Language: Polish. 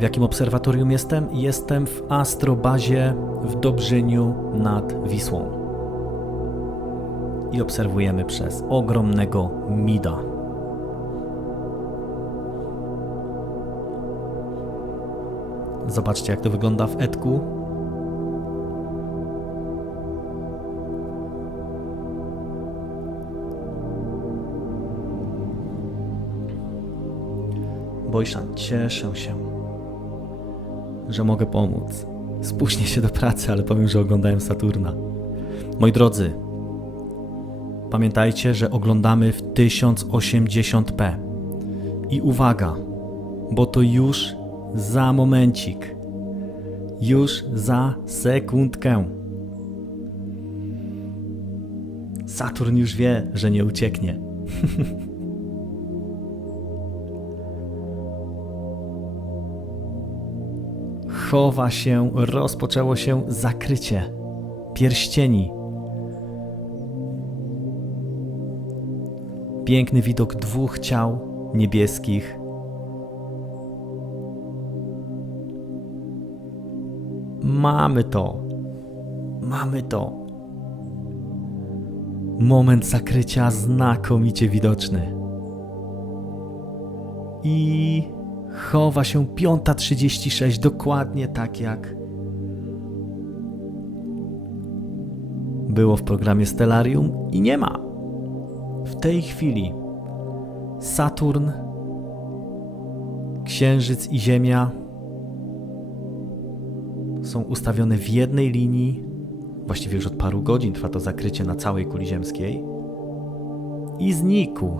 W jakim obserwatorium jestem? Jestem w astrobazie w Dobrzyniu nad Wisłą. I obserwujemy przez ogromnego mida. Zobaczcie, jak to wygląda w Etku. Bojszan, cieszę się, że mogę pomóc. Spóźnię się do pracy, ale powiem, że oglądałem Saturna. Moi drodzy, pamiętajcie, że oglądamy w 1080p. I uwaga, bo to już za momencik. Już za sekundkę. Saturn już wie, że nie ucieknie. chowa się, rozpoczęło się zakrycie pierścieni. Piękny widok dwóch ciał niebieskich. Mamy to. Mamy to. Moment zakrycia znakomicie widoczny. I chowa się 5.36, dokładnie tak jak było w programie Stellarium i nie ma. W tej chwili Saturn, Księżyc i Ziemia są ustawione w jednej linii. Właściwie już od paru godzin trwa to zakrycie na całej kuli ziemskiej. I znikł